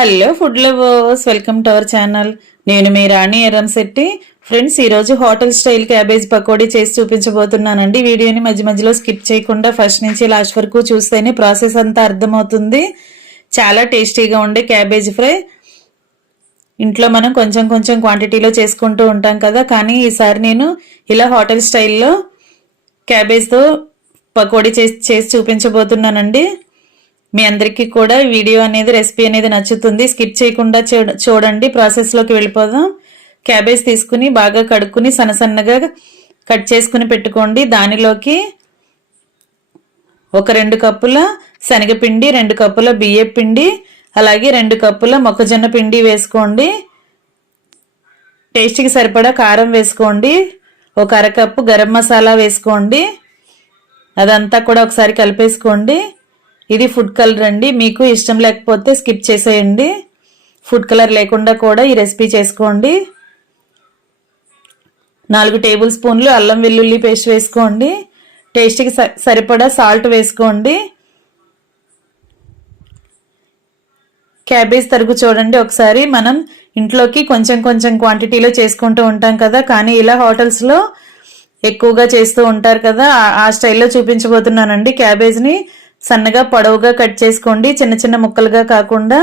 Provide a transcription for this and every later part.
Hello food lovers welcome to our channel నేను మీ Rani Erram Shetty. Friends ఈరోజు హోటల్ స్టైల్ క్యాబేజ్ పకోడీ చేసి చూపించబోతున్నానండి. వీడియోని మధ్య మధ్యలో స్కిప్ చేయకుండా ఫస్ట్ నుంచి లాస్ట్ వరకు చూస్తేనే ప్రాసెస్ అంతా అర్థమవుతుంది. చాలా టేస్టీగా ఉండే క్యాబేజ్ ఫ్రై. ఇంట్లో మనం కొంచెం కొంచెం క్వాంటిటీలో చేసుకుంటూ ఉంటాం కదా. కానీ ఈసారి నేను ఇలా హోటల్ స్టైల్లో క్యాబేజ్తో పకోడీ చేసి చేసి చూపించబోతున్నానండి. మీ అందరికీ కూడా వీడియో అనేది రెసిపీ అనేది నచ్చుతుంది. స్కిప్ చేయకుండా చూడండి. ప్రాసెస్లోకి వెళ్ళిపోదాం. క్యాబేజ్ తీసుకుని బాగా కడుక్కుని సన్నసన్నగా కట్ చేసుకుని పెట్టుకోండి. దానిలోకి ఒక రెండు కప్పుల శనగపిండి రెండు కప్పుల బియ్య పిండి అలాగే రెండు కప్పుల మొక్కజొన్న పిండి వేసుకోండి. టేస్ట్కి సరిపడా కారం వేసుకోండి. ఒక అరకప్పు గరం మసాలా వేసుకోండి. అదంతా కూడా ఒకసారి కలిపేసుకోండి. ఇది ఫుడ్ కలర్ అండి. మీకు ఇష్టం లేకపోతే స్కిప్ చేసేయండి. ఫుడ్ కలర్ లేకుండా కూడా ఈ రెసిపీ చేసుకోండి. నాలుగు టేబుల్ స్పూన్లు అల్లం వెల్లుల్లి పేస్ట్ వేసుకోండి. టేస్ట్కి సరిపడా సాల్ట్ వేసుకోండి. క్యాబేజ్ తరుగు చూడండి. ఒకసారి మనం ఇంట్లోకి కొంచెం కొంచెం క్వాంటిటీలో చేసుకుంటూ ఉంటాం కదా. కానీ ఇలా హోటల్స్లో ఎక్కువగా చేస్తూ ఉంటారు కదా. ఆ స్టైల్లో చూపించబోతున్నానండి. క్యాబేజ్ని సన్నగా పొడవుగా కట్ చేసుకోండి. చిన్న చిన్న ముక్కలుగా కాకుండా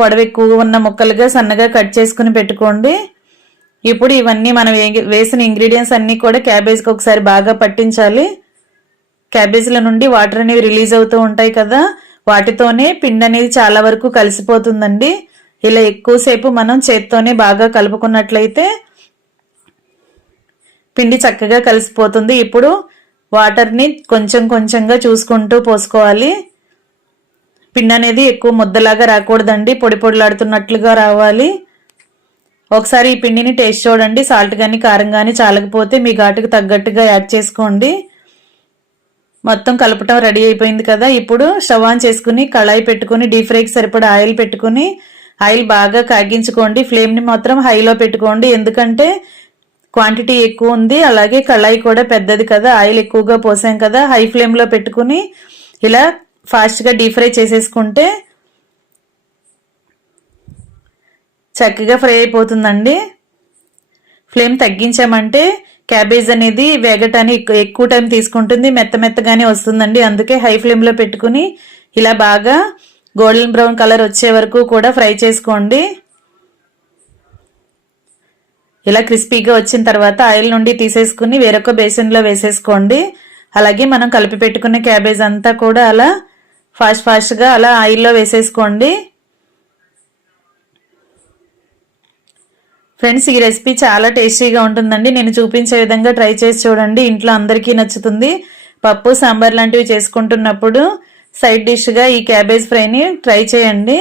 పొడవు ఎక్కువగా ఉన్న ముక్కలుగా సన్నగా కట్ చేసుకుని పెట్టుకోండి. ఇప్పుడు ఇవన్నీ మనం వేసిన ఇంగ్రీడియంట్స్ అన్నీ కూడా క్యాబేజ్కి ఒకసారి బాగా పట్టించాలి. క్యాబేజీల నుండి వాటర్ అనేవి రిలీజ్ అవుతూ ఉంటాయి కదా వాటితోనే పిండి అనేది చాలా వరకు కలిసిపోతుందండి. ఇలా ఎక్కువసేపు మనం చేత్తోనే బాగా కలుపుకున్నట్లయితే పిండి చక్కగా కలిసిపోతుంది. ఇప్పుడు వాటర్ని కొంచెం కొంచెంగా చూసుకుంటూ పోసుకోవాలి. పిండి అనేది ఎక్కువ ముద్దలాగా రాకూడదండి. పొడి పొడిలాడుతున్నట్లుగా రావాలి. ఒకసారి ఈ పిండిని టేస్ట్ చూడండి. సాల్ట్ కానీ కారం కానీ చాలకపోతే మీ ఘాటుకు తగ్గట్టుగా యాడ్ చేసుకోండి. మొత్తం కలపటం రెడీ అయిపోయింది కదా. ఇప్పుడు స్టవ్ ఆన్ చేసుకుని కళాయి పెట్టుకుని డీప్ ఫ్రైకి సరిపడా ఆయిల్ పెట్టుకుని ఆయిల్ బాగా కాగించుకోండి. ఫ్లేమ్ని మాత్రం హైలో పెట్టుకోండి. ఎందుకంటే క్వాంటిటీ ఎక్కువ ఉంది. అలాగే కళాయి కూడా పెద్దది కదా ఆయిల్ ఎక్కువగా పోసాం కదా హై ఫ్లేమ్లో పెట్టుకుని ఇలా ఫాస్ట్గా డీప్ ఫ్రై చేసేసుకుంటే చక్కగా ఫ్రై అయిపోతుందండి. ఫ్లేమ్ తగ్గించామంటే క్యాబేజ్ అనేది వేగటానికి ఎక్కువ టైం తీసుకుంటుంది మెత్త మెత్తగానే వస్తుందండి. అందుకే హై ఫ్లేమ్లో పెట్టుకుని ఇలా బాగా గోల్డెన్ బ్రౌన్ కలర్ వచ్చే వరకు కూడా ఫ్రై చేసుకోండి. ఇలా క్రిస్పీగా వచ్చిన తర్వాత ఆయిల్ నుండి తీసేసుకుని వేరొక బేసిన్లో వేసేసుకోండి. అలాగే మనం కలిపి పెట్టుకున్న క్యాబేజ్ అంతా కూడా అలా ఫాస్ట్ ఫాస్ట్గా అలా ఆయిల్లో వేసేసుకోండి. ఫ్రెండ్స్ ఈ రెసిపీ చాలా టేస్టీగా ఉంటుందండి. నేను చూపించే విధంగా ట్రై చేసి చూడండి. ఇంట్లో అందరికీ నచ్చుతుంది. పప్పు సాంబార్ లాంటివి చేసుకుంటున్నప్పుడు సైడ్ డిష్గా ఈ క్యాబేజ్ ఫ్రైని ట్రై చేయండి.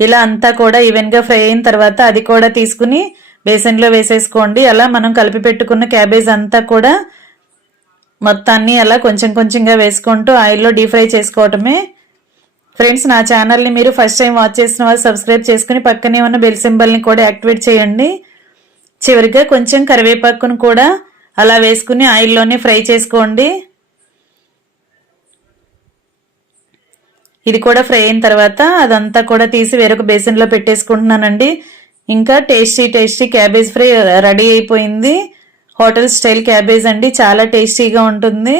ఇలా అంతా కూడా ఈవెన్గా ఫ్రై అయిన తర్వాత అది కూడా తీసుకుని బేసన్లో వేసేసుకోండి. అలా మనం కలిపి పెట్టుకున్న క్యాబేజ్ అంతా కూడా మొత్తాన్ని అలా కొంచెం కొంచెంగా వేసుకుంటూ ఆయిల్లో డీప్ ఫ్రై చేసుకోవటమే. ఫ్రెండ్స్ నా ఛానల్ని మీరు ఫస్ట్ టైం వాచ్ చేసిన వాళ్ళు సబ్స్క్రైబ్ చేసుకుని పక్కనే ఉన్న బెల్ సింబల్ని కూడా యాక్టివేట్ చేయండి. చివరిగా కొంచెం కరివేపాకును కూడా అలా వేసుకుని ఆయిల్లోనే ఫ్రై చేసుకోండి. ఇది కూడా ఫ్రై అయిన తర్వాత అదంతా కూడా తీసి వేరొక బేసిన్లో పెట్టేసుకుంటున్నానండి. ఇంకా tasty tasty cabbage fry ready అయిపోయింది. హోటల్ స్టైల్ క్యాబేజ్ అండి చాలా టేస్టీగా ఉంటుంది.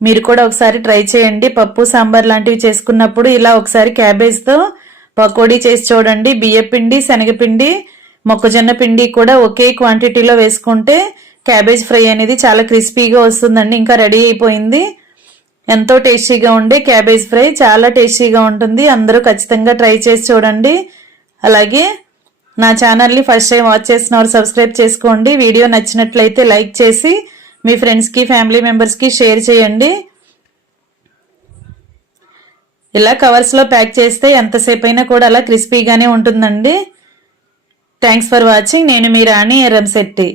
మీరు కూడా ఒకసారి ట్రై చేయండి. పప్పు సాంబార్ లాంటివి చేసుకున్నప్పుడు ఇలా ఒకసారి క్యాబేజ్తో పకోడీ చేసి చూడండి. బియ్యపిండి శనగపిండి మొక్కజొన్న పిండి కూడా ఒకే క్వాంటిటీలో వేసుకుంటే క్యాబేజ్ ఫ్రై అనేది చాలా క్రిస్పీగా వస్తుందండి. ఇంకా రెడీ అయిపోయింది. ఎంతో టేస్టీగా ఉండే క్యాబేజ్ ఫ్రై చాలా టేస్టీగా ఉంటుంది. అందరూ ఖచ్చితంగా ట్రై చేసి చూడండి. అలాగే నా ఛానల్ని ఫస్ట్ టైం వాచ్ చేసిన వారు సబ్స్క్రైబ్ చేసుకోండి. వీడియో నచ్చినట్లయితే లైక్ చేసి మీ ఫ్రెండ్స్కి ఫ్యామిలీ మెంబర్స్కి షేర్ చేయండి. ఇలా కవర్స్లో ప్యాక్ చేస్తే ఎంతసేపు అయినా కూడా అలా క్రిస్పీగానే ఉంటుందండి. Thanks for watching. నేను మీ రాణి ఎర్రంశెట్టి